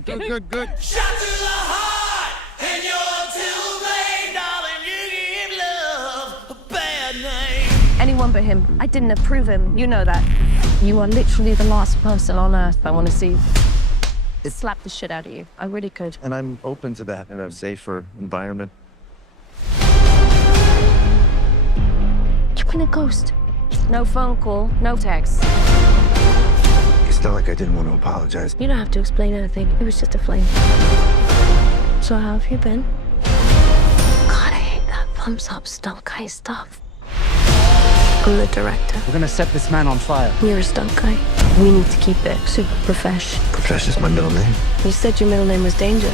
go. Good, good, good. Shot to the heart, and you're too late, darling. You give love a bad name. Anyone but him. I didn't approve him. You know that. You are literally the last person on earth I want to see slap the shit out of you. I really could. And I'm open to that in a safer environment. You've been a ghost. No phone call, no text. It's not like I didn't want to apologize. You don't have to explain anything. It was just a flame. So how have you been? God, I hate that thumbs up stunt guy stuff. I'm the director. We're gonna set this man on fire. You're a stunt guy. We need to keep it super profesh. Profession's my middle name. You said your middle name was Danger.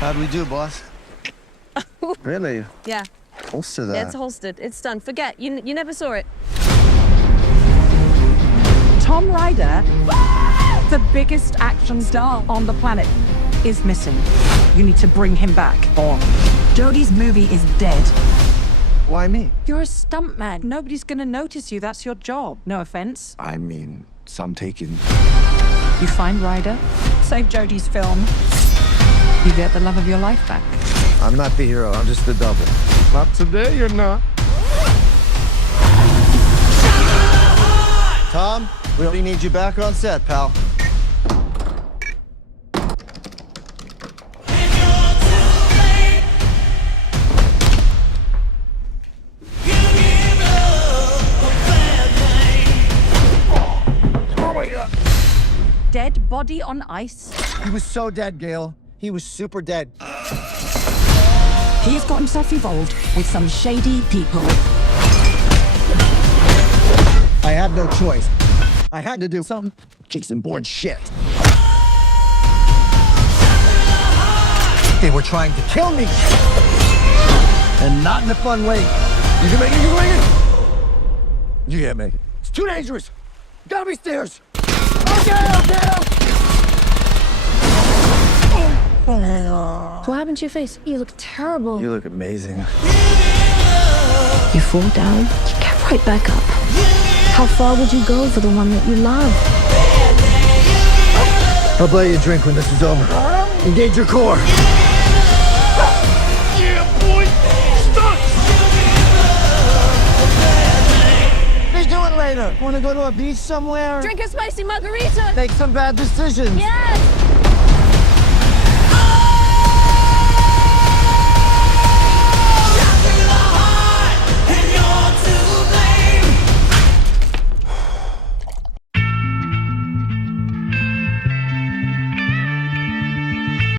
How'd we do, boss? Really? Yeah. Holster that. Yeah, it's holstered. It's done. Forget. You never saw it. Tom Ryder, the biggest action star on the planet, is missing. You need to bring him back. Or Jodie's movie is dead. Why me? You're a stuntman. Nobody's gonna notice you. That's your job. No offense. I mean, some taken. You find Ryder, save Jodie's film. You get the love of your life back. I'm not the hero, I'm just the double. Not today, you're not. Tom, we only need you back on set, pal. Dead body on ice. He was so dead, Gail. He was super dead. He has got himself involved with some shady people. I had no choice. I had to do some Jason Bourne shit. They were trying to kill me. And not in a fun way. You can make it, you can make it. You can't make it. It's too dangerous. Gotta be stairs. Okay. What happened to your face? You look terrible. You look amazing. You fall down, you get right back up. How far would you go for the one that you love? I'll buy you a drink when this is over. Engage your core. Yeah, boy. Stop. Let's do it later. Want to go to a beach somewhere? Drink a spicy margarita. Make some bad decisions. Yes.